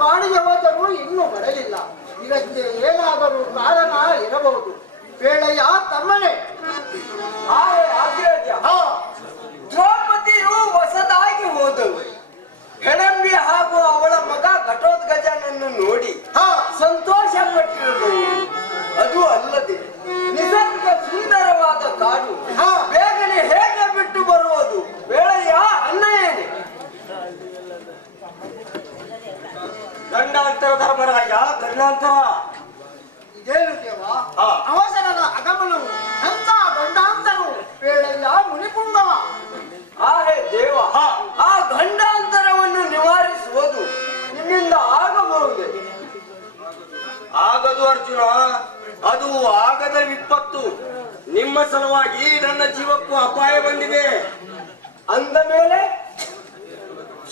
ಕಾಡಿಗೆ ಹೋದರೂ ಇನ್ನೂ ಬರಲಿಲ್ಲ. ಇದಕ್ಕೆ ಏನಾದರೂ ಕಾರಣ ಇರಬಹುದು. ವೇಳೆಯ ತಮ್ಮನೆ ದ್ರೌಪದಿಯು ಹೊಸದಾಗಿ ಹೋದಳು. ಹೆಣಂಬಿ ಹಾಗೂ ಅವಳ ಮಗ ಘಟೋತ್ಕಚನನ್ನು ನೋಡಿ ಸಂತೋಷ ಪಟ್ಟಿರಬಹುದು. ಅದು ಅಲ್ಲದೆ ನಿಸರ್ಗ ಸುಂದರವಾದ ಕಾಡು ಬೇಗನೆ ಹೇಗೆ ಬಿಟ್ಟು ಬರುವುದು? ವೇಳೆಯ ಅನ್ನ ಏನೆ? ಗಂಡಾಂತರ ಧರ್ಮರಾಯ, ಗಂಡಾಂತರ ಇದೇನು ದೇವ? ಅವಸರದ ಆಗಮನವು ಎಂತ ಗಂಡಾಂತರವು? ವೇಳೆಯ ಮುನಿಪುಂಗವ. ಹೇ ದೇವ, ಆ ಗಂಡಾಂತರವನ್ನು ನಿವಾರಿಸುವುದು ನಿಮ್ಮಿಂದ ಆಗಬಹುದೇ? ಆಗದು ಅರ್ಜುನ, ಅದು ಆಗದ ವಿಪತ್ತು. ನಿಮ್ಮ ಸಲುವಾಗಿ ನನ್ನ ಜೀವಕ್ಕೂ ಅಪಾಯ ಬಂದಿದೆ. ಅಂದ ಮೇಲೆ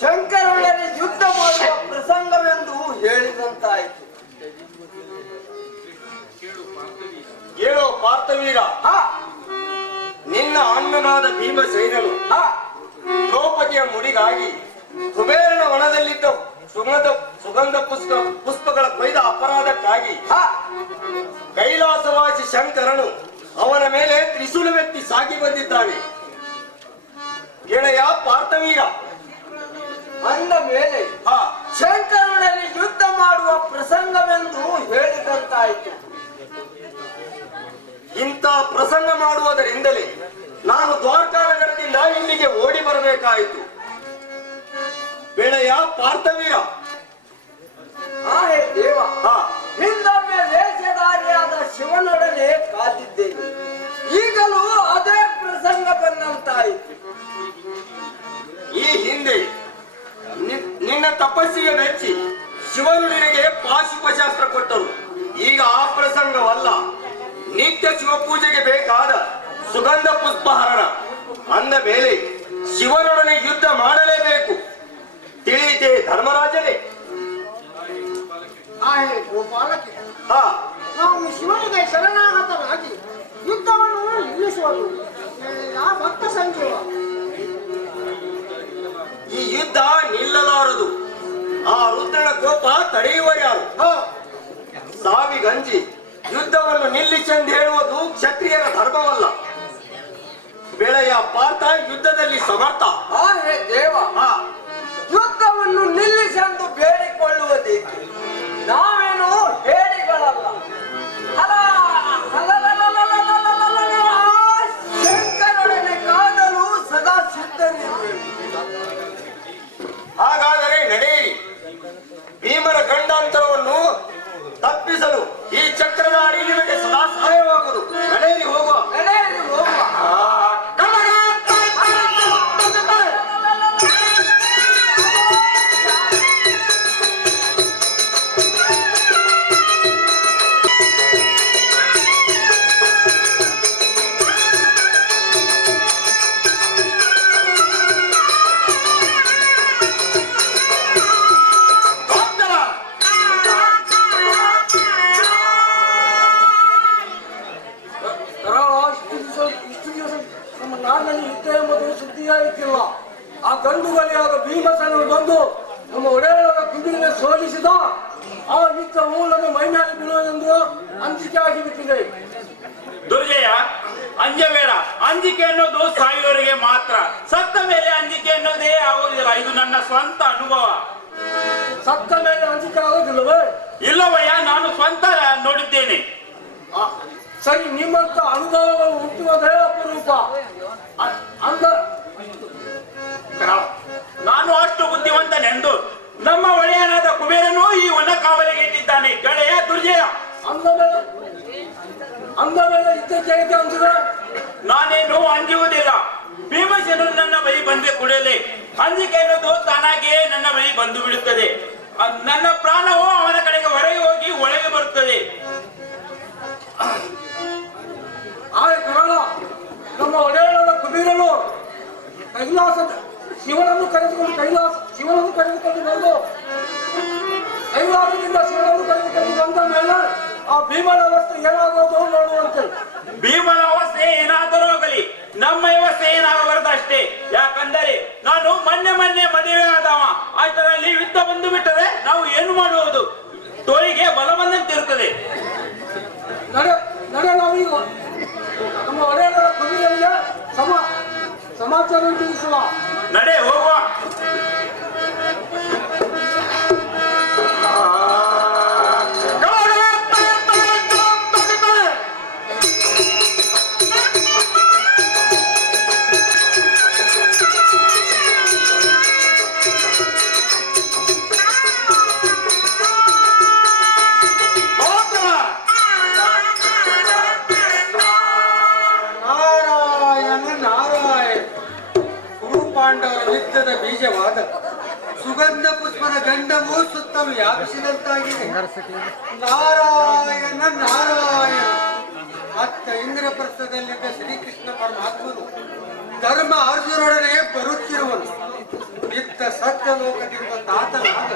ಶಂಕರೊಡನೆ ಯುದ್ಧ ಮಾಡುವ ಪ್ರಸಂಗವೆಂದು ಹೇಳಿದಂತಾಯಿತು. ಹೇಳೋ ಪಾರ್ಥವೀರ, ನಿನ್ನ ಅಣ್ಣನಾದ ಭೀಮಸೇನನು ದ್ರೌಪದಿಯ ಮುಡಿಗಾಗಿ ಕುಬೇರನ ವನದಲ್ಲಿದ್ದ ಸುಗಂಧ ಪುಷ್ಪಗಳ ಕೊಯ್ದ ಅಪರಾಧಕ್ಕಾಗಿ ಕೈಲಾಸವಾಸಿ ಶಂಕರನು ಅವನ ಮೇಲೆ ತ್ರಿಶೂಲವೆತ್ತಿ ಸಾಗಿ ಬಂದಿದ್ದಾನೆ. ಗೆಳೆಯ ಪಾರ್ಥವೀರ, ಅಂದ ಮೇಲೆ ಶಂಕರನಲ್ಲಿ ಯುದ್ಧ ಮಾಡುವ ಪ್ರಸಂಗವೆಂದು ಹೇಳಿದಂತಾಯಿತು. ಇಂಥ ಪ್ರಸಂಗ ಮಾಡುವುದರಿಂದಲೇ ನಾನು ದ್ವಾರಕಾನಗರದಿಂದ ಇಲ್ಲಿಗೆ ಓಡಿ ಬರಬೇಕಾಯಿತು. ಗೆಳೆಯ ಪಾರ್ಥವೀರ, ಹೇ ದೇವ, ಹಿಂದೊಮ್ಮೆ ವೇಷಧಾರಿಯಾದ ಶಿವನೊಡನೆ ಕಾದಿದ್ದೇನೆ. ಈಗಲೂ ಅದೇ ಪ್ರಸಂಗ ಬಂದಂತಾಯಿತು. ಈ ಹಿಂದೆ ನಿನ್ನ ತಪಸ್ಸಿಗೆ ಮೆಚ್ಚಿ ಶಿವನು ನಿನಗೆ ಪಾಶುಪಶಾಸ್ತ್ರ ಕೊಟ್ಟರು. ಈಗ ಆ ಪ್ರಸಂಗವಲ್ಲ, ನಿತ್ಯ ಶಿವಪೂಜೆಗೆ ಬೇಕಾದ ಸುಗಂಧ ಪುಷ್ಪಹರಣ. ಅಂದ ಮೇಲೆ ಶಿವನೊಡನೆ ಯುದ್ಧ ಮಾಡಲೇಬೇಕು. ತಿಳಿಯಿತೆ ಧರ್ಮರಾಜನೇ? ಗೋಪಾಲಕ್ಕೆ ನಾವು ಶಿವನಿಗೆ ಶರಣಾಗತರಾಗಿ ಯುದ್ಧವನ್ನು ನಿಲ್ಲಿಸುವುದು ಭಕ್ತ ಸಂಜೀವ. ಈ ಯುದ್ಧ ನಿಲ್ಲಲಾರದು. ಆ ರುದ್ರನ ಕೋಪ ತಡೆಯುವ ಯಾರು? ಸಾವಿಗಂಜಿ ಯುದ್ಧವನ್ನು ನಿಲ್ಲಿಸೆಂದು ಹೇಳುವುದು ಕ್ಷತ್ರಿಯರ ಧರ್ಮವಲ್ಲ. ಬೆಳೆಯ ಪಾರ್ಥ ಯುದ್ಧದಲ್ಲಿ ಸಮರ್ಥ. ಹೇ ದೇವ, ಯುದ್ಧವನ್ನು ನಿಲ್ಲಿಸೆಂದು ಬೇಡಿಕೊಳ್ಳುವುದೇಕೆ? ನಾವೇನು ಹೇಡಿಗಳಲ್ಲ. ಶಂಕರೊಡನೆ ಕಾದಲು ಸದಾ ಸಿದ್ಧರಿರುವೆವು. ಹಾಗಾದರೆ ನಡೆಯಿರಿ. ಭೀಮರ ಗಂಡಾಂತರವನ್ನು ತಪ್ಪಿಸಲು ಈ ಚಕ್ರಧಾರಿ ನಿಮಗೆ ಸದಾ ಸಹಾಯವಾಗುವುದು. ನಡೆಯಿರಿ, ಹೋಗುವ. ನಡೆಯಿರಿ, ಹೋಗುವ. ಆ ಗಂಡುಗಲಿಯಾದ ಭೀಮಸೇನನು ಬಂದು ನಮ್ಮ ಒಡೆಯರ ಕುದುರೆಗೆ ಸೋಲಿಸಿದ ಆ ಯುದ್ಧವು ನಮ್ಮ ಮೈಮೇಲೆ ಬೀಳುವುದೆಂದು ಅಂಜಿಕೆ ಆಗಿಬಿಟ್ಟಿದೆ. ದುರ್ಜಯ, ಅಂಜಬೇಡ. ಅಂಜಿಕೆ ಅನ್ನೋದು ಸಾಯುವವರಿಗೆ ಮಾತ್ರ. ಸತ್ತ ಮೇಲೆ ಅಂಜಿಕೆ ಅನ್ನೋದೇ ಆಗೋದಿಲ್ಲ. ಇದು ನನ್ನ ಸ್ವಂತ ಅನುಭವ. ಸತ್ತ ಮೇಲೆ ಅಂಜಿಕೆ ಆಗೋದಿಲ್ಲವೇ? ಇಲ್ಲವಯ್ಯ, ನಾನು ಸ್ವಂತ ನೋಡಿದ್ದೇನೆ. ಸರಿ, ನಿಮ್ಮಂತ ಅನುಭವಗಳು ಹುಟ್ಟುವುದೇ ಅಪರೂಪ. ನಾನು ಅಷ್ಟು ಬುದ್ಧಿವಂತನೆಂದು ನಮ್ಮ ಒಡೆಯನಾದ ಕುಬೇರನು ಈ ವನ ಕಾವಲಿಗೆ ಇಟ್ಟಿದ್ದಾನೆ. ಗೆಳೆಯ ದುರ್ಜಯ, ನಾನೇನು ಅಂಜುವುದಿಲ್ಲ. ಭೀಮಸೇನನು ನನ್ನ ಬಳಿ ಬಂದೆ ಕೂಡಲೇ ಅಂಜಿಕೆ ಅನ್ನೋದು ತಾನಾಗಿಯೇ ನನ್ನ ಬಳಿ ಬಂದು ಬಿಡುತ್ತದೆ. ನನ್ನ ಪ್ರಾಣವು ಅವನ ಕಡೆಗೆ ಹೊರಗೆ ಹೋಗಿ ಒಳಗೆ ಬರುತ್ತದೆ. ನಮ್ಮ ಒಡೆಯನಾದ ಕುಬೇರನು ಶಿವನನ್ನು ಕರೆದುಕೊಂಡು ಬಂದು ಕೈಲಾಸದಿಂದ ಶಿವನನ್ನು ಕರೆದುಕೊಂಡು ಬಂದ ಮೇಲೆ ಆ ಭೀಮನ ಅವಸ್ಥೆ ಏನಾಗೋದು ನೋಡುವಂತೆ. ಭೀಮನ ಅವಸ್ಥೆ ಏನಾದರೂ ಆಗಲಿ, ನಮ್ಮ ವ್ಯವಸ್ಥೆ ಏನಾಗಬಾರದು ಅಷ್ಟೇ. ಯಾಕಂದರೆ ನಾನು ಮೊನ್ನೆ ಮದುವೆ ಆದವ. ಆಯ್ತರಲ್ಲಿ ಯುದ್ಧ ಬಂದು ಬಿಟ್ಟರೆ ನಾವು ಏನು ಮಾಡುವುದು? ತೋಳಿಗೆ ಬಲ ಬಂದಂತಿರುತ್ತದೆ. ನಡೆ ನಾವೀಗ ನಮ್ಮ ಒಡೆಯರ ಕುದುರೆಗಳಿಗೆ ಸಮಾಚಾರ ತಿಳಿಸುವ. ನಡೆ ಹೋಗುವ. ಯುದ್ಧದ ಬೀಜವಾದ ಸುಗಂಧ ಪುಷ್ಪದ ಗಂಧವು ಸುತ್ತಲೂ ವ್ಯಾಪಿಸಿದಂತಾಗಿದೆ. ನಾರಾಯಣ ನಾರಾಯಣ. ಅತ್ತ ಇಂದ್ರಪ್ರಸ್ಥದಲ್ಲಿದ್ದ ಶ್ರೀಕೃಷ್ಣ ಪರಮಾತ್ಮನು ಧರ್ಮ ಅರ್ಜುನೊಡನೆ ಬರುತ್ತಿರುವನು. ಇತ್ತ ಸತ್ಯಲೋಕದಿಂದ ತಾತನಾದ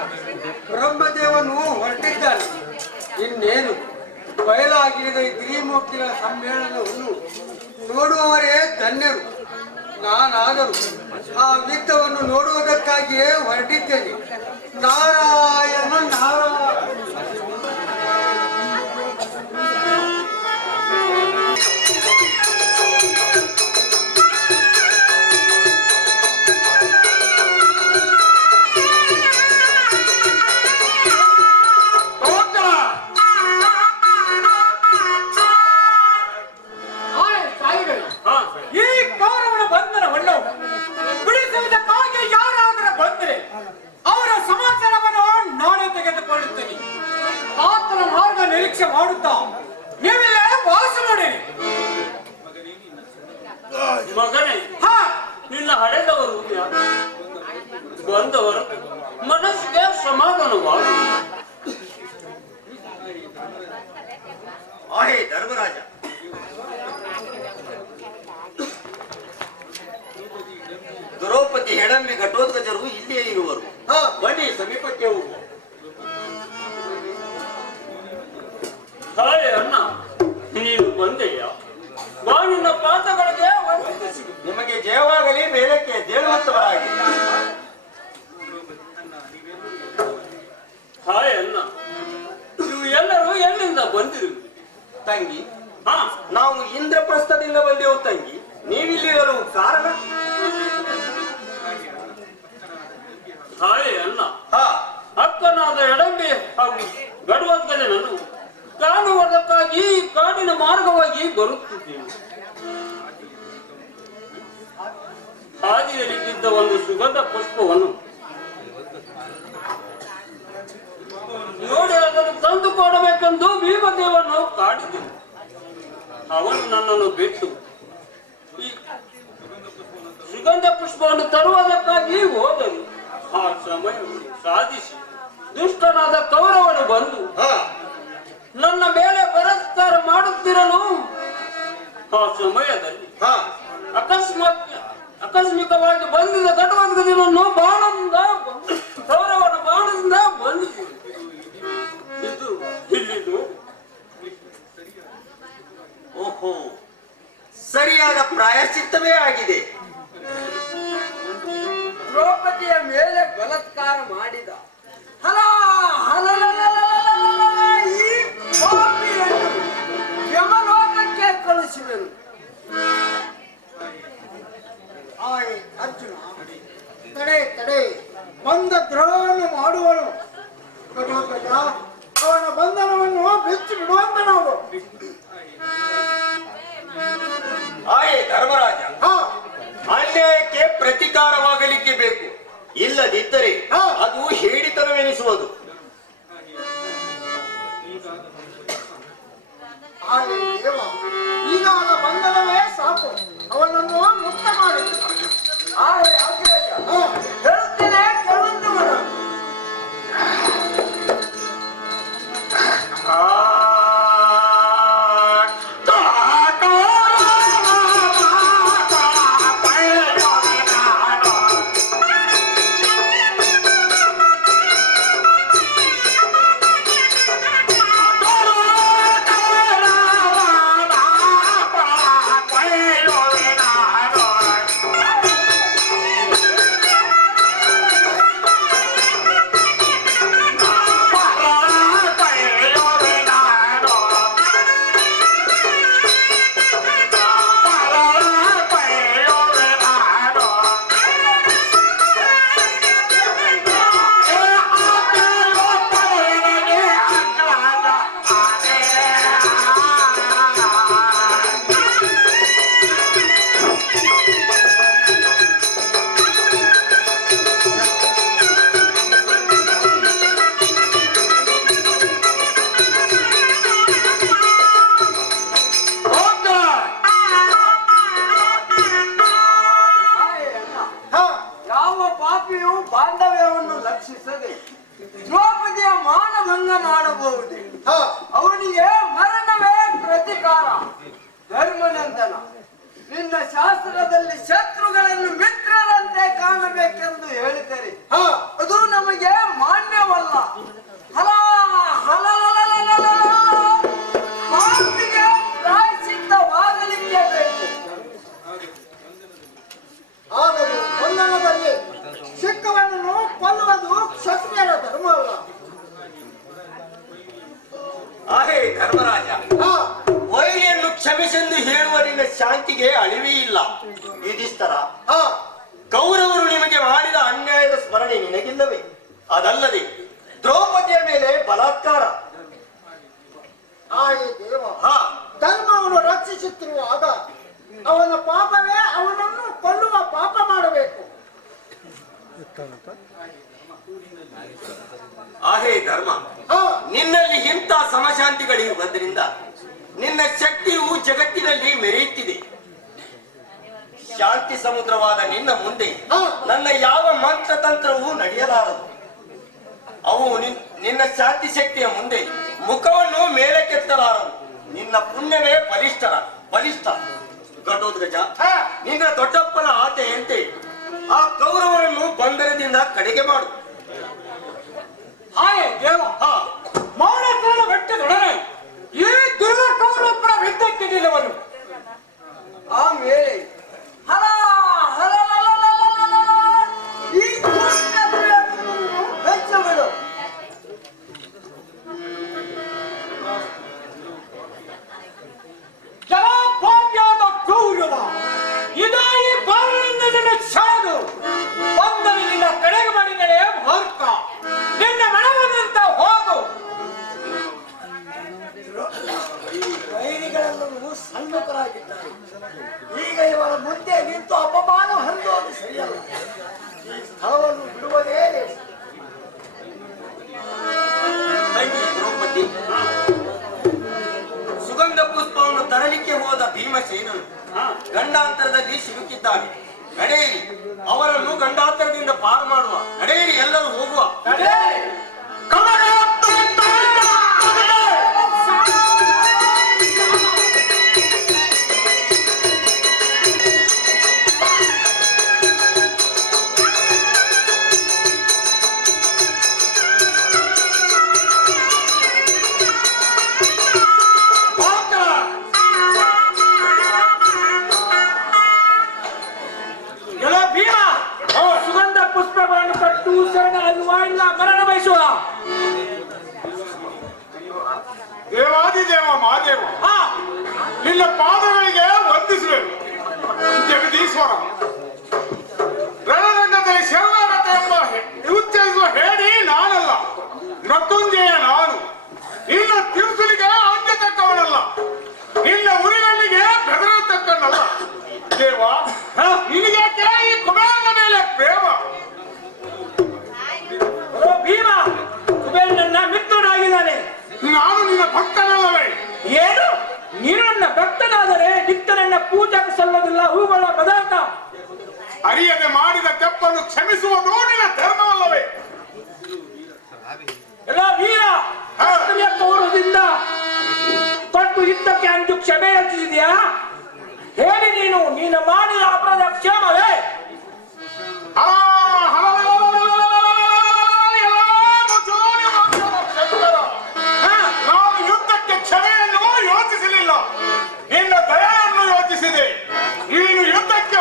ಬ್ರಹ್ಮದೇವನು ಹೊರಟಿದ್ದಾನೆ. ಇನ್ನೇನು ಬಯಲಾಗಿರಿದ ಈ ತ್ರಿಮೂರ್ತಿಗಳ ಸಮ್ಮೇಳನವನ್ನು ನೋಡುವವರೇ ಧನ್ಯರು. ನಾನಾದರೂ ಆ ಯುದ್ಧವನ್ನು ನೋಡುವುದಕ್ಕಾಗಿಯೇ ಹೊರಟಿದ್ದೇನೆ. ನಾರಾಯಣ ನಾರಾಯಣ. ನಿರೀಕ್ಷೆ ಮಾಡುತ್ತಾ ನೀವೆಲ್ಲ ವಾಸ ಮಾಡಿ. ಮಗನೇ, ನಿನ್ನ ಹಡೆದವರು ಬಂದವರು ಮನಸ್ಸಿಗೆ ಸಮಾಧಾನವಾದ. ಆಹೇ ಧರ್ಮರಾಜ, ದ್ರೌಪದಿ ಹೆಡಂಬಿ ಘಟೋತ್ಕಚರು ಇಲ್ಲಿಯೇ ಇರುವರು. ಬನ್ನಿ ಸಮೀಪಕ್ಕೆ ಹೋಗು. ಹಾಯ್ ಅಣ್ಣ, ನೀನು ಬಂದೆಯ? ಬಾ, ನಿನ್ನ ಪಾದಗಳಿಗೆ ವಂದಿಸಿ. ನಿಮಗೆ ಜಯವಾಗಲಿ, ಮೇಲಕ್ಕೆ ದೇಳುವಂತವರಾಗಿ. ಹಾಯ್ ಅಣ್ಣ, ನೀವು ಎಲ್ಲರೂ ಎಲ್ಲಿಂದ ಬಂದಿರುವುದು? ತಂಗಿ, ನಾವು ಇಂದ್ರಪ್ರಸ್ಥದಿಂದ ಬಂದೆವು ತಂಗಿ. ನೀವಿಲ್ಲಿರಲು ಕಾರಣ? ಹಾಯ್ ಅಣ್ಣ, ಅಕ್ಕನಾದ ಎಡಂಬಿ ಹಾಗೂ ಗಡುವಂತಲೇ ನಾನು ಕಾಣುವುದಕ್ಕಾಗಿ ಕಾಡಿನ ಮಾರ್ಗವಾಗಿ ಬರುತ್ತಿದ್ದೇನೆ. ಹಾದಿಯಲ್ಲಿ ಬಿದ್ದ ಒಂದು ಸುಗಂಧ ಪುಷ್ಪವನ್ನು ನೋಡಿ ಅದನ್ನು ತಂದು ಕೊಡಬೇಕೆಂದು ಭೀಮದೇವನು ಕಾಡಿದನು. ಅವನು ನನ್ನನ್ನು ಬಿಟ್ಟು ಈ ಸುಗಂಧ ಪುಷ್ಪವನ್ನು ತರುವುದಕ್ಕಾಗಿ ಹೋದನು. ಆ ಸಮಯವನ್ನು ಸಾಧಿಸಿ ದುಷ್ಟನಾದ ಕೌರವನು ಬಂದು ನನ್ನ ಮೇಲೆ ಬಲಾತ್ಕಾರ ಮಾಡುತ್ತಿರಲು ಆ ಸಮಯದಲ್ಲಿ ಆಕಸ್ಮಿಕವಾಗಿ ಬಂದಿದ್ದ ಘಟವರ್ಗದಿನನ್ನು ಬಾಣದಿಂದ ಕೌರವನ ಬಾಣದಿಂದ ಬಂದಿದೆ. ಇದು ಇಲ್ಲಿದು. ಓಹೋ, ಸರಿಯಾದ ಪ್ರಾಯಶ್ಚಿತ್ತವೇ ಆಗಿದೆ. ದ್ರೌಪದಿಯ ಮೇಲೆ ಬಲಾತ್ಕಾರ ಮಾಡಿದ ಈ ಪಾಪಿಯನ್ನು ಯಮಲೋಕಕ್ಕೆ ಕಳಿಸುವೆನು. ಆಯ್ ಅರ್ಜುನ, ತಡೆ, ಬಂದ ದ್ರೋಹವನ್ನು ಮಾಡುವನು. ಘಟೋತ್ಕಚ, ಅವನ ಬಂಧನವನ್ನು ಬೆಚ್ಚಿ ಬಿಡುವಂತ ನಾವು. ಆಯೇ ಧರ್ಮರಾಜ, ಅನ್ಯಾಯಕ್ಕೆ ಪ್ರತಿಕಾರವಾಗಲಿಕ್ಕೆ ಬೇಕು. ಇಲ್ಲದಿದ್ದರೆ ಅದು ಹೇಡಿತನವೆನಿಸುವುದು. ಈಗಾದ ಬಂಧನವೇ ಸಾಕು, ಅವನನ್ನು ಮುಕ್ತ ಮಾಡಿ. ಹೇಳುತ್ತೇನೆ, ಕೆಲವೊಂದು ಮರ ಪಾಪಿಯು ಬಾಂಧವ್ಯವನ್ನು ಲಕ್ಷಿಸದೆ ದ್ರೌಪದಿಯ ಮಾನಭಂಗ ಮಾಡಬಹುದೇ? ಹಾ, ಅವನಿಗೆ ಮರಣವೇ ಪ್ರತಿಕಾರ. ಧರ್ಮನಂದನ, ನಿನ್ನ ಶಾಸ್ತ್ರದಲ್ಲಿ ಶತ್ರುಗಳನ್ನು ಮಿತ್ರರಂತೆ ಕಾಣಬೇಕೆಂದು ಹೇಳಿದರೆ ಹಾ, ಅದು ನಮಗೆ ಮಾನ್ಯವಲ್ಲ. ಪಾಪಿಗೆ ಪ್ರಾಯಶ್ಚಿತ್ತವಾಗಲಿಕ್ಕೆ ಬೇಕು. ಆದರೂ ಬಂಧನದಲ್ಲಿ ಸಿಕ್ಕವನನ್ನು ಕೊಲ್ಲುವುದು ಕ್ಷತ್ರಿಯರ ಧರ್ಮವಲ್ಲ. ಆಹೇ ಧರ್ಮರಾಜ, ಹಾ, ವೈರಿಯನ್ನು ಕ್ಷಮಿಸೆಂದು ಹೇಳುವ ನಿನ್ನ ಶಾಂತಿಗೆ ಅಳಿವೇ ಇಲ್ಲ. ಯುಧಿಷ್ಠರ, ಹಾ, ಕೌರವರು ನಿಮಗೆ ಮಾಡಿದ ಅನ್ಯಾಯದ ಸ್ಮರಣೆ ನಿನಗಿಲ್ಲವೇ? ಅದಲ್ಲದೆ ದ್ರೌಪದಿಯ ಮೇಲೆ ಬಲಾತ್ಕಾರ. ಆಯೇ ದೇವ, ಹಾ, ಧರ್ಮವನ್ನು ರಕ್ಷಿಸುತ್ತಿರುವಾಗ ಅವನ ಪಾಪವೇ ಅವನನ್ನು ಕೊಲ್ಲುವ ಪಾಪ ಮಾಡಬೇಕು. ಆಹೇ ಧರ್ಮ, ಹಾ, ನಿನ್ನಲ್ಲಿ ಇಂಥ ಸಮಶಾಂತಿಗಳಿರುವುದರಿಂದ ನಿನ್ನ ಶಕ್ತಿಯು ಜಗತ್ತಿನಲ್ಲಿ ಮೆರೆಯುತ್ತಿದೆ. ಶಾಂತಿ ಸಮುದ್ರವಾದ ನಿನ್ನ ಮುಂದೆ ನನ್ನ ಯಾವ ಮಂತ್ರತಂತ್ರವೂ ನಡೆಯಲಾರದು. ಅವು ನಿನ್ನ ಶಾಂತಿ ಶಕ್ತಿಯ ಮುಂದೆ ಮುಖವನ್ನು ಮೇಲಕ್ಕೆತ್ತಲಾರದು. ನಿನ್ನ ಪುಣ್ಯವೇ ಬಲಿಷ್ಠ. ಘಟೋದ್ಗಜ, ನಿನ್ನ ದೊಡ್ಡಪ್ಪನ ಆಸೆಯಂತೆ ಆ ಕೌರವರನ್ನು ಬಂಧನದಿಂದ ಕಡೆಗೆ ಮಾಡು. ಹಾಯೇ ದೇವ, ಮೌನಪೂರ್ಣ ಬೆಟ್ಟದೊಡನೆ ಈ ದುರ್ಗಕ್ಕವರೊಬ್ಬರ ವಿದ್ಯಕ್ಕೆ ನಿಲ್ಲವನು. ಆಮೇಲೆ ಈ ಬೆಚ್ಚಬಿಡು. ಜಲಪಾತ್ಯಾದ ಗೌರವ ಇದಾ ಈ ಬಾಲನಂದನ ಸಾಧು ಬಂಧನದಿಂದ ಕಡೆಗೆ ಮಾಡಿದರೆ ಮಾರ್ಕ ನಿನ್ನ ಮನವನ್ನಂತ ಹೋಗು. ವೈರಿಗಳೆಲ್ಲರೂ ಸನ್ಮುಖರಾಗಿದ್ದಾರೆ. ಈಗ ಇವರ ಮುಂದೆ ನಿಂತು ಅಪಮಾನ ಹೊಂದುವುದು ಸರಿಯಲ್ಲ. ಈ ಸ್ಥಳವನ್ನು ಬಿಡುವುದೇ ಲೇಸು. ತಂಗಿ ದ್ರೌಪದಿ, ಸುಗಂಧ ಪುಷ್ಪವನ್ನು ತರಲಿಕ್ಕೆ ಹೋದ ಭೀಮಸೇನನು ಗಂಡಾಂತರದಲ್ಲಿ ಸಿಲುಕಿದ್ದಾನೆ. ನಡೆಯಿರಿ, ಅವರನ್ನು ಗಂಡಾಂತರದಿಂದ ಪಾರು ಮಾಡುವ. ನಡೆಯಿರಿ, ಎಲ್ಲರೂ ಹೋಗುವ. ಸುಗಂಧ ಪುಷ್ಪಗಳನ್ನು ಕಟ್ಟು ಶರಣ ಅನ್ನುವ ಇಲ್ಲ ಮರಣ ಬಯಸುವ ದೇವಾದಿದೇವ ಮಹಾದೇವ, ನಿನ್ನ ಪಾದಗಳಿಗೆ ವಂದಿಸುವೆನು. ಜಗದೀಶ್ವರ, ರಣರಂಗದಲ್ಲಿ ಶರಣಾಗತ ಎಂಬ ಉಚ್ಚರಿಸುವ ಹೇಳಿ ನಾನಲ್ಲ, ಮೃತ್ಯುಂಜಯ ನಾನು. ನಿನ್ನ ತಿರುಸುಲಿಗೆ ಅಂಜತಕ್ಕವನಲ್ಲ, ನಿನ್ನ ಉರಿಗಳಿಗೆ ಬೆದರತಕ್ಕನಲ್ಲ. ದೇವ, ನಿನಗೆ ಈ ಕುಬೇರನ ಮೇಲೆ ಪ್ರೇಮ. ಭೀಮ, ಕುಬೇರ ನನ್ನ ಮಿತ್ರನಾಗಿದ್ದಾನೆ. ನಾನು ನಿನ್ನ ಭಕ್ತನಲ್ಲವೇ? ಏನು, ನೀನು ನನ್ನ ಭಕ್ತನಾದರೆ ನಿತ್ಯ ನನ್ನ ಪೂಜೆಗೆ ಸಲ್ಲೋದಿಲ್ಲ ಹೂಗಳ ಪದಾರ್ಥ. ಅರಿಯದೆ ಮಾಡಿದ ತಪ್ಪನ್ನು ಕ್ಷಮಿಸುವುದು ನಿನ್ನ ಧರ್ಮವಲ್ಲವೇ? ಎಲ್ಲ ವೀರ ಕೌರವದಿಂದ ಕೊಟ್ಟು ಯುದ್ಧಕ್ಕೆ ಅಂದು ಕ್ಷಮೆ ಯಾಚಿಸಿದ್ಯಾ? ಹೇಳಿ, ನೀನು ಮಾಡಿದ ಅಪರಾಧ ಕ್ಷೇಮವೇ? ನಾನು ಯುದ್ಧಕ್ಕೆ ಕ್ಷಮೆಯನ್ನು ಯೋಚಿಸಲಿಲ್ಲ, ನಿನ್ನ ದಯೆಯನ್ನು ಯೋಚಿಸಿದೆ. ನೀನು ಯುದ್ಧಕ್ಕೆ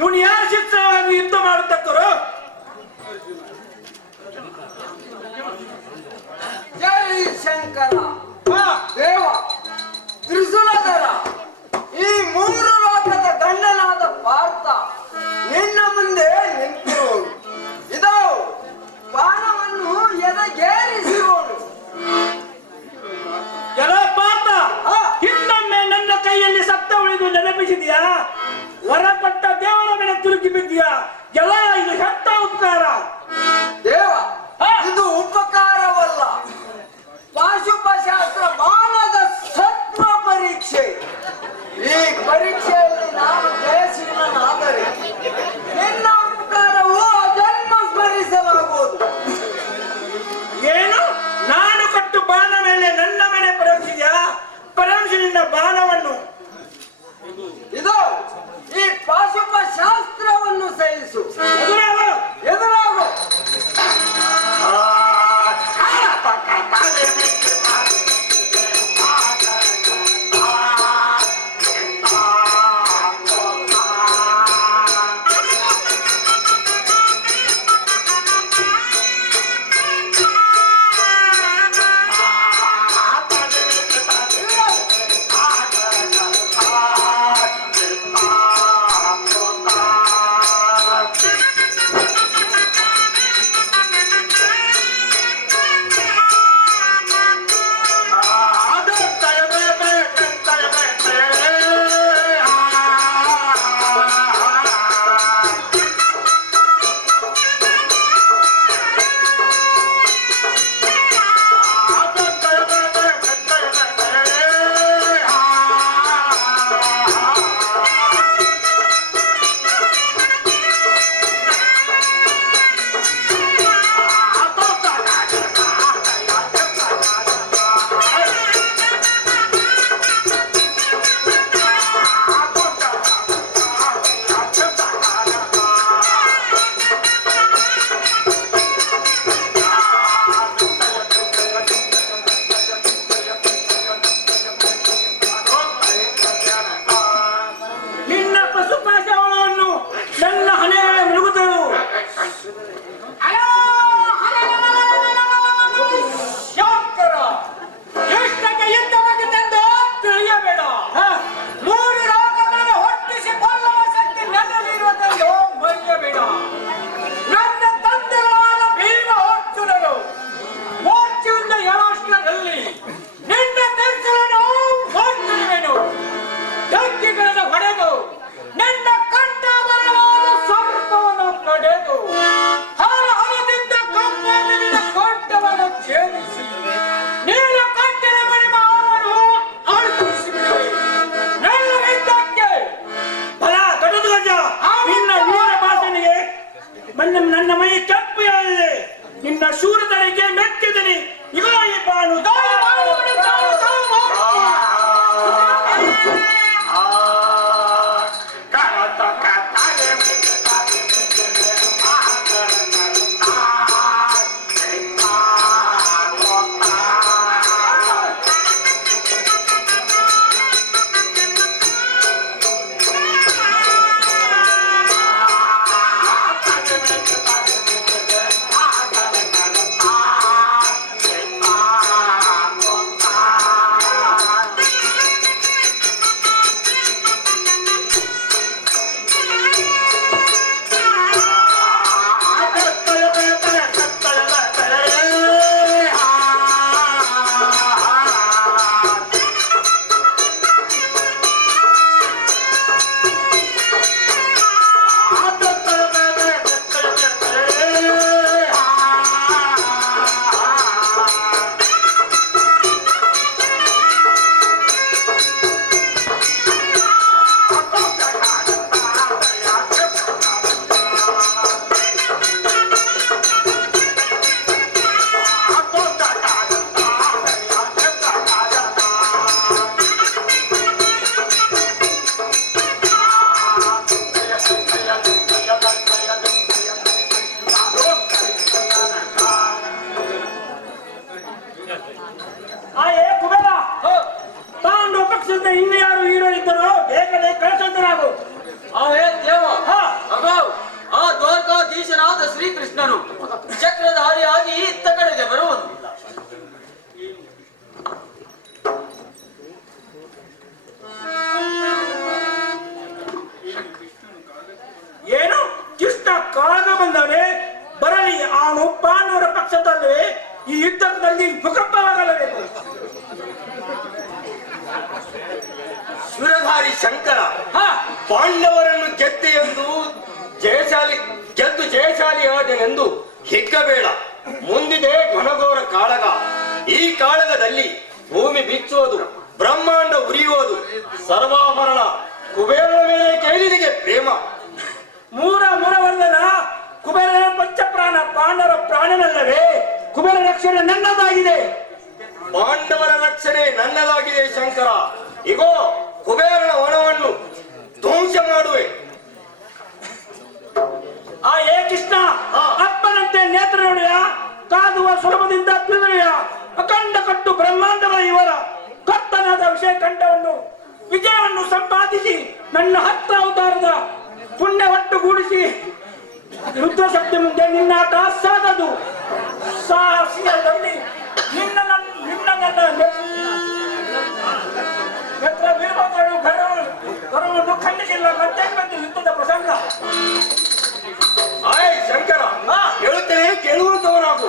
ಇವನು ಯಾರ ಚಿತ್ರವಾಗಿ ಯುದ್ಧ ಮಾಡುತ್ತಕ್ಕರು? ಜೈ ಶಂಕರ, ದೇವ, ತ್ರಿಶೂಲಧರ, ಈ ಮೂರು ಲೋಕದ ಗಂಡನಾದ ಪಾರ್ಥ ನಿನ್ನ ಮುಂದೆ ನಿಂತಿರುವನು. ಬಾಣವನ್ನು. ಇದು ಈ ಪಾಶುಪ ಶಾಸ್ತ್ರವನ್ನು ಸಹಿಸು. ಎದುರಾಗು. ಎದುರಾಗು. ನನ್ನ ಮೈ ಕೆಂಪೆಯಾಗಿದೆ. ನಿನ್ನ ಶೂರತನಿಗೆ ಮೆಚ್ಚಿದನಿ. ಈಗ ಈ ಬಾನು ಇನ್ನು ಯಾರು ಹೀರೋ ಇದ್ದರೋ ಬೇಗನೆ ಕಳಿಸಂತರಾಗು. ಅವೇ ದೇವ ಆ ದ್ವಾರಕಾಧೀಶನಾದ ಶ್ರೀಕೃಷ್ಣನು ಚಕ್ರಧಾರಿಯಾಗಿ ಇತ್ತ ಕಡೆಗೆ ಬರುವನು. ಏನು ಕೃಷ್ಣ ಕಾಗ ಬಂದವನೇ ಬರಲಿ. ಅವನು ಪಾಂಡವರ ಪಕ್ಷದಲ್ಲಿ ಈ ಯುದ್ಧದಲ್ಲಿ ಭೂಕಂಪವಾಗಲೇಬೇಕು. ಸುರಧಾರಿ ಶಂಕರ ಪಾಂಡವರನ್ನು ಗೆದ್ದು ಜಯಶಾಲಿಯಾದನೆಂದು ಹಿಗ್ಗಬೇಡ. ಮುಂದಿದೆ ಘನಘೋರ ಕಾಳಗ. ಈ ಕಾಳಗದಲ್ಲಿ ಭೂಮಿ ಬಿಚ್ಚುವುದು, ಬ್ರಹ್ಮಾಂಡ ಉರಿಯುವುದು, ಸರ್ವಾಭರಣ ಕುಬೇರನ ಮೇಲೆ ಕೈಲಿಗೆ ಪ್ರೇಮ. ಮೂರವರ್ಧನ ಕುಬೇರನ ಪಂಚಪ್ರಾಣ ಪಾಂಡವರ ಪ್ರಾಣನಲ್ಲವೇ? ಕುಬೇರ ರಕ್ಷಣೆ ನನ್ನದಾಗಿದೆ. ಪಾಂಡವರ ರಕ್ಷಣೆ ನನ್ನದಾಗಿದೆ ಶಂಕರ. ಇಗೋ ಕುಬೇರನ ವನವನ್ನು ಧ್ವಂಸ ಮಾಡುವೆ. ಏ ಕೃಷ್ಣ, ಅಪ್ಪನಂತೆ ನೇತ್ರ ನೋಡಿಯ, ಕಾದುವ ಸುಲಭದಿಂದ ತಿಳಿದೆಯ, ಅಖಂಡ ಕಟ್ಟು ಬ್ರಹ್ಮಾಂಡಗಳ ಇವರ ಕರ್ತನಾದ ವಿಷಯ ಕಂಠವನ್ನು ವಿಜಯವನ್ನು ಸಂಪಾದಿಸಿ ನನ್ನ 10 ಅವತಾರದ ಪುಣ್ಯ ಒಟ್ಟುಗೂಡಿಸಿ ರುದ್ರಶಕ್ತಿ ಮುಂದೆ ನಿನ್ನಾಟ ಸಾಗದು. ಸಾಹಸಿಯಲ್ಲಿ ನಿನ್ನ ನೆತ್ರ ವೀರಭದ್ರನು ಗರ್ವವನ್ನು ಖಂಡಿಸಿಲ್ಲ. ಮತ್ತೆ ಯುದ್ಧದ ಪ್ರಸಂಗ. ಆಯ್ ಶಂಕರ, ಹೇಳುತ್ತೇನೆ ಕೇಳುವಂತವನಾಗು.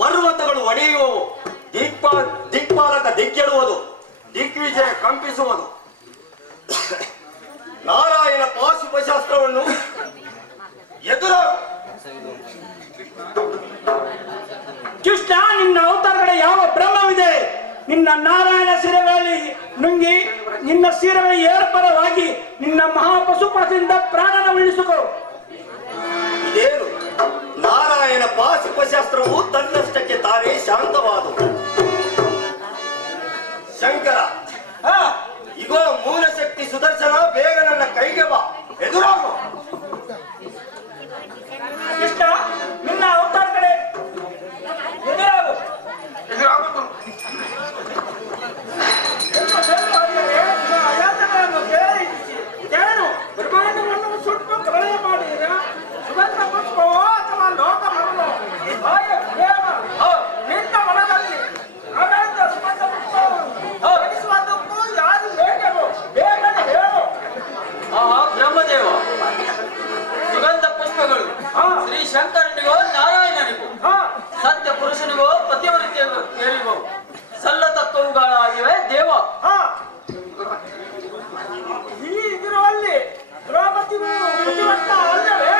ಪರ್ವತಗಳು ಒಡೆಯುವು, ದಿಕ್ಪಾಲಕ ದಿಕ್ಕೆಡುವುದು, ದಿಗ್ವಿಜಯ ಕಂಪಿಸುವುದು. ನಾರಾಯಣ ಪಾಶುಪಶಾಸ್ತ್ರವನ್ನು ಎದುರ ಕೃಷ್ಣ, ನಿನ್ನ ಅವತಾರಗಳ ಯಾವ ಬ್ರಹ್ಮವಿದೆ? ನಿನ್ನ ನಾರಾಯಣ ಶಿರವೆಯಲ್ಲಿ ನುಂಗಿ ನಿನ್ನ ಶಿರವೆ ಏರ್ಪರವಾಗಿ ನಿನ್ನ ಮಹಾಪಶುಪಾಸದಿಂದ ಪ್ರಾಣನ ಉಳಿಸಿಕೊ. ಇದೇನು ನಾರಾಯಣ ಪಾಶುಪಶಾಸ್ತ್ರವು ತನ್ನಷ್ಟಕ್ಕೆ ತಾನೇ ಶಾಂತವಾದವು. ಶಂಕರ, ಇಗೋ ಮೂಲ ಶಕ್ತಿ ಸುದರ್ಶನ, ಬೇಗ ನನ್ನ ಕೈಗೆ ಬಾ, ಎದುರಾಗು. ಕೃಷ್ಣ, ನಿನ್ನ ಅವತಾರ ಕಡೆ ಎದುರಾಗು. ಬ್ರಹ್ಮಾಂಡವನ್ನು ಸುಟ್ಟು ಪ್ರಳಯ ಮಾಡಿದ ಸುಗಂಧ ಪುಷ್ಪವೋ ಅಥವಾ ಲೋಕ ಮರವೋ ನಿನ್ನ ಮನದಲ್ಲಿ ಆನಂದ ಸುಗಂಧ ಪುಷ್ಪವನ್ನು ಧರಿಸುವುದಕ್ಕೂ ಯಾರು ಬೇಕೋ ಬೇಗನೆ ಹೇಳು. ಬ್ರಹ್ಮದೇವ, ಸುಗಂಧ ಪುಷ್ಪಗಳು ಶ್ರೀ ಶಂಕರನಿಗೋ ನಾರಾಯಣನಿಗೋ ಸತ್ಯ ಪುರುಷನಿಗೋ ಪತಿವೃತ್ತಿಯರಿಗೋ ಸಲ್ಲತಕ್ಕವುಗಳಾಗಿವೆ ದೇವ. ಇದರಲ್ಲಿ ದ್ರೌಪದಿಗೂ ಬುದ್ಧಿವಂತ ಅಲ್ಲವೇ?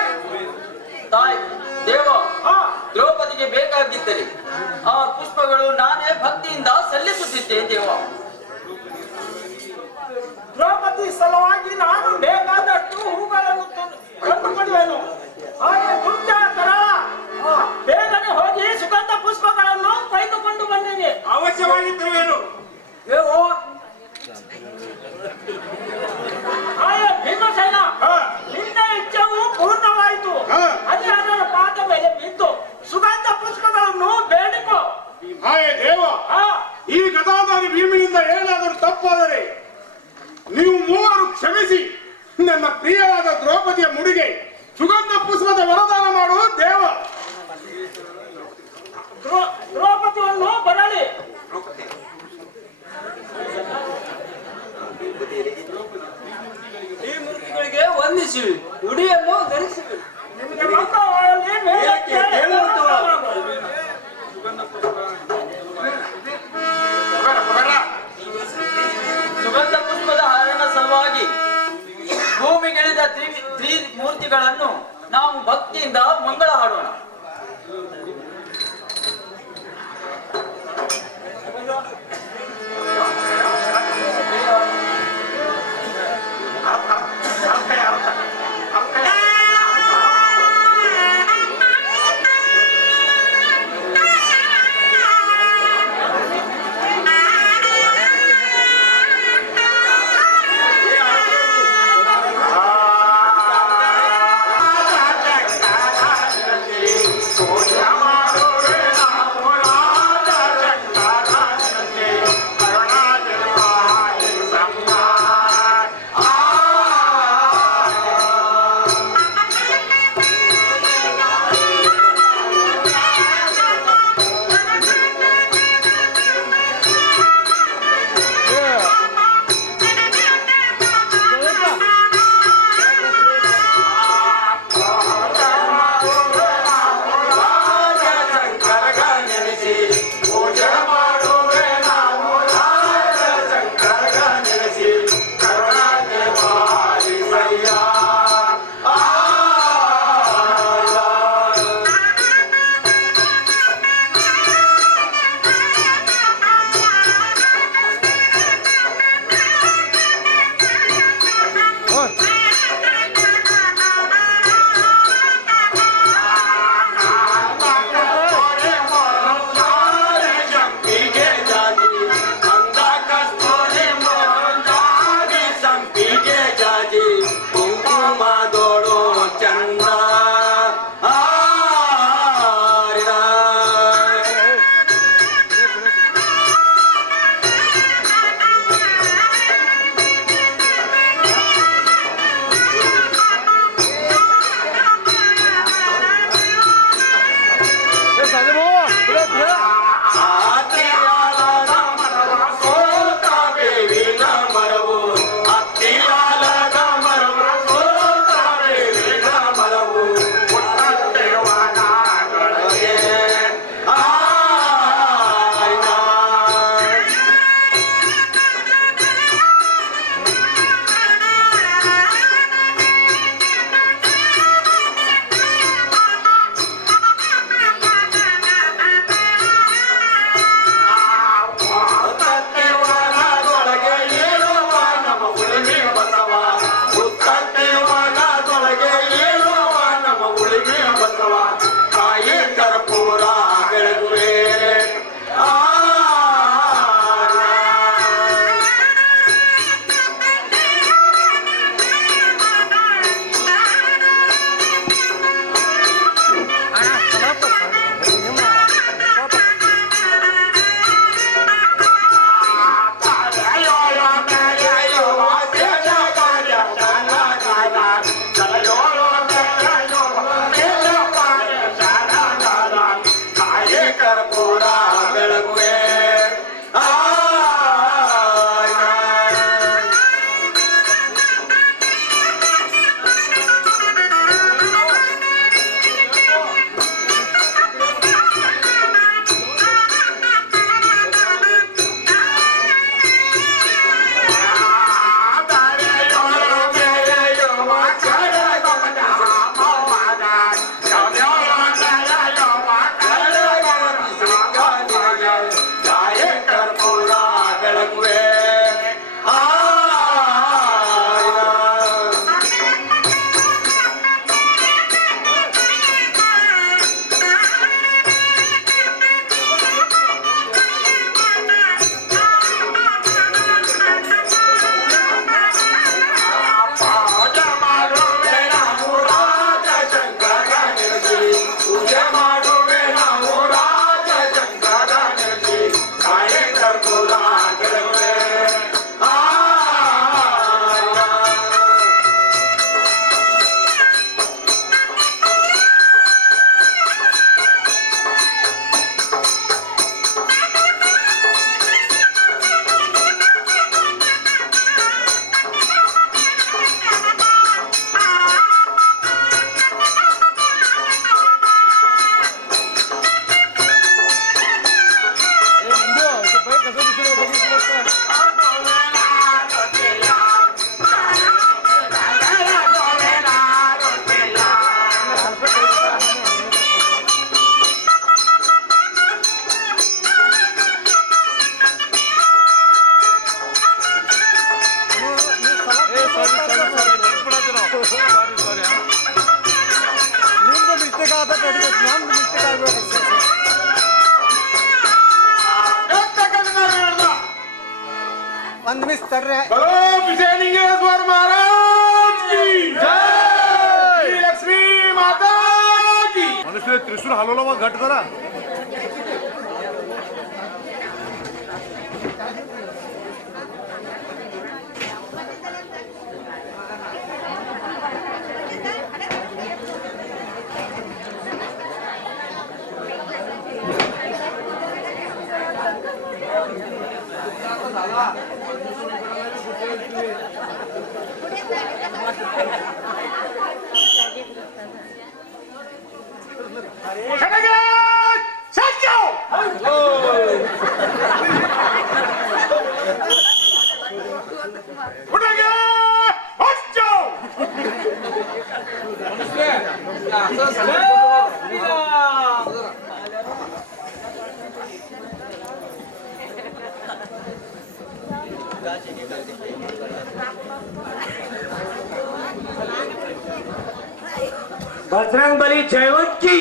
ತಾಯಿ ದೇವ, ದ್ರೌಪದಿಗೆ ಬೇಕಾಗಿದ್ದರೆ ಆ ಪುಷ್ಪಗಳು ನಾನೇ ಭಕ್ತಿಯಿಂದ ಸಲ್ಲಿಸುತ್ತಿದ್ದೆ ದೇವ. ದ್ರೌಪದಿ ಸಲುವಾಗಿ ನಾನು ಬೇಕಾದಷ್ಟು ಹೂಗಳನ್ನು ಕಂಡುಕೊಳ್ಳುವೆನು. ಹಾಗೆ ದುರ್ಜಾತರ ಬೇಗನೆ ಹೋಗಿ ಸುಗಂಧ ಪುಷ್ಪಗಳನ್ನು ಕೈದುಕೊಂಡು ಬಂದಿದೆ. ಅವಶ್ಯವಾಗಿದ್ದೇವೇನು? ಭೀಮಸೇನ, ನಿನ್ನ ಇಚ್ಛೆಯು ಪೂರ್ಣವಾಯಿತು. ಅದೇ ಅದರ ಪಾದ ಮೇಲೆ ಬಿದ್ದು ಸುಗಂಧ ಪುಷ್ಪಗಳನ್ನು ಬೇಡಿಕೋ. ಹಾಯೇ ದೇವ, ಈ ಗದಾಧಾರಿ ಭೀಮಿನಿಂದ ಏನಾದರೂ ತಪ್ಪಾದರೆ ನೀವು ಮೂವರು ಕ್ಷಮಿಸಿ ನನ್ನ ಪ್ರಿಯವಾದ ದ್ರೌಪದಿಯ ಮುಡಿಗೆ ಸುಗಂಧ ಪುಷ್ಪದ ವರದಾನ ಮಾಡುವ ದೇವ. ದ್ರೌಪದಿಯನ್ನು ಬರಲಿ. ಈ ಮೂರ್ತಿಗಳಿಗೆ ವಂದಿಸಿ ಉಡಿಯನ್ನು ಧರಿಸಿವೆ. ನಿಮಗೆ ಮಂತ್ರಗಳಲ್ಲಿ ಸುಗಂಧ ಪುಷ್ಪದ ಹರಣ ಸಲುವಾಗಿ ಭೂಮಿಗಿಳಿದ ತ್ರಿಮೂರ್ತಿಗಳನ್ನು ನಾವು ಭಕ್ತಿಯಿಂದ ಮಂಗಳ ಹಾಡೋಣ. Oh, ನಿಮ್ದು ಮಿಸ್ಟೇಕ್ ಆದ ನಡಿಬೇಕು, ನಮ್ದು ಮಿಸ್ಟೇಕ್ ಆಗ್ಬೇಕು. ಒಂದು ಮಿಸ್ ತರ್ರೆ. ಬಲೋ ವಿಜಯಲಿಂಗೇಶ್ವರ ಮಹಾರಾಜ್ ಕಿ ಜೈ, ಲಕ್ಷ್ಮೀ ಮಾತಾ ಕಿ. ಮನುಷ್ಯ ತ್ರಿಶೂಲ ಹಲೋಲವ ಘಟದರ ಕಡೆಗೆ ಸತ್ಯ. ಹುಡುಗ ಹೊಚ್ಚು. बजरंग बली जयवंत की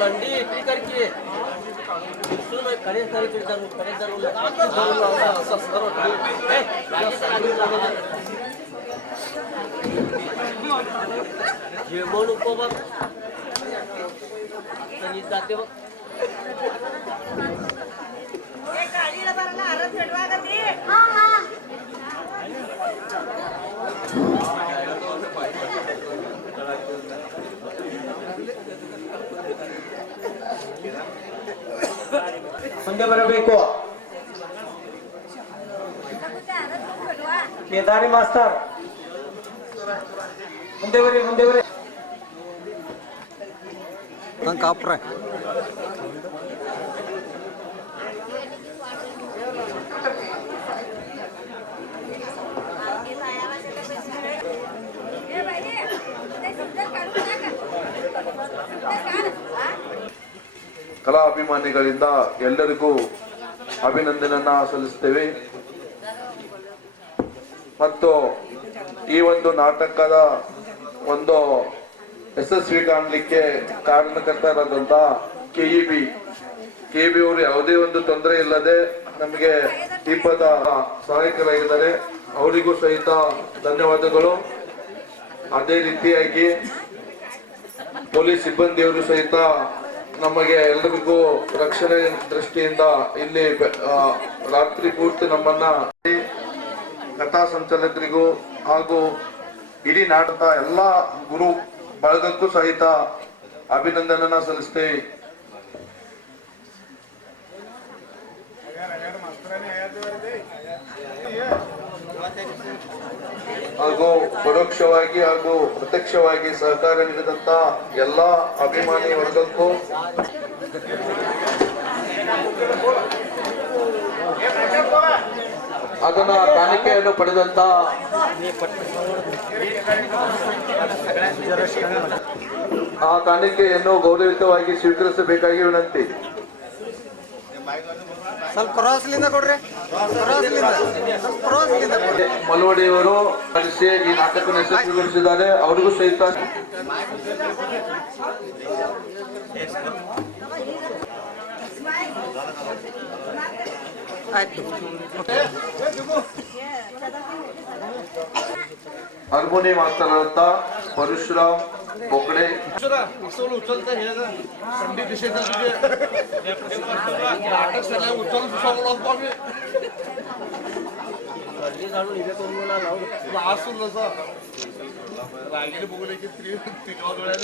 ದಂಡಿ ಇಟ್ಟಿ ಕರ್ಕಿ ಕಡೆ ಸರಿ ಕಡೆ जेवण बघ जाते बघ ಮುಂದೆ ಬರಬೇಕು. ಕೇದಾರಿ ಮಾಸ್ತರ್ ಮುಂದೆ ಬರಿ, ಮುಂದೆ ಬರಿ. ನಂಗೆ ಕಾಪ್ರೆ ಕಲಾ ಅಭಿಮಾನಿಗಳಿಂದ ಎಲ್ಲರಿಗೂ ಅಭಿನಂದನೆಯನ್ನ ಸಲ್ಲಿಸುತ್ತೇವೆ. ಮತ್ತು ಈ ಒಂದು ನಾಟಕದ ಒಂದು ಯಶಸ್ವಿ ಕಾಣಲಿಕ್ಕೆ ಕಾರಣಕರ್ತರಾದಂತ ಕೆಇಬಿ ಅವರು ಯಾವುದೇ ಒಂದು ತೊಂದರೆ ಇಲ್ಲದೆ ನಮಗೆ ದೀಪದ ಸಹಾಯಕರಾಗಿದ್ದಾರೆ. ಅವರಿಗೂ ಸಹಿತ ಧನ್ಯವಾದಗಳು. ಅದೇ ರೀತಿಯಾಗಿ ಪೊಲೀಸ್ ಸಿಬ್ಬಂದಿಯವರು ಸಹಿತ ನಮಗೆ ಎಲ್ಲರಿಗೂ ರಕ್ಷಣೆ ದೃಷ್ಟಿಯಿಂದ ಇಲ್ಲಿ ರಾತ್ರಿ ಪೂರ್ತಿ ನಮ್ಮನ್ನ ಕಥಾ ಸಂಚಾಲಕರಿಗೂ ಹಾಗೂ ಇಡೀ ನಾಟಕ ಎಲ್ಲ ಗುರು ಬಳಗಕ್ಕೂ ಸಹಿತ ಅಭಿನಂದನೆಯನ್ನ ಸಲ್ಲಿಸ್ತೇವೆ. ಹಾಗೂ ಪರೋಕ್ಷವಾಗಿ ಹಾಗೂ ಪ್ರತ್ಯಕ್ಷವಾಗಿ ಸಹಕಾರ ನೀಡಿದಂತ ಎಲ್ಲಾ ಅಭಿಮಾನಿ ವರ್ಗಕ್ಕೂ ಅದನ್ನ ಕಾಣಿಕೆಯನ್ನು ಪಡೆದಂತ ಆ ಕಾಣಿಕೆಯನ್ನು ಗೌರವಯುತವಾಗಿ ಸ್ವೀಕರಿಸಬೇಕಾಗಿ ವಿನಂತಿ. ಸ್ವಲ್ಪ ಕ್ರಾಸ್ಲಿಂದ ಕೊಡ್ರಿ, ಕ್ರಾಸ್ಲಿಂದ ಮಲವಡಿಯವರು ನಡೆಸಿ ಈ ನಾಟಕವನ್ನು ಯಶಸ್ವಿಗೊಳಿಸಿದ್ದಾರೆ. ಅವರಿಗೂ ಸಹಿತ ಆಯ್ತು. हार्मोनियम मास्तरांत परशुराम बोकडे उचलता हे संधी दिशेने तुझे नाटक सगळ्या उचल सांगलो आम्ही गर्दी जाणून इथे करून मला लावून आसून नसा रागिले बघले की 3 वेळा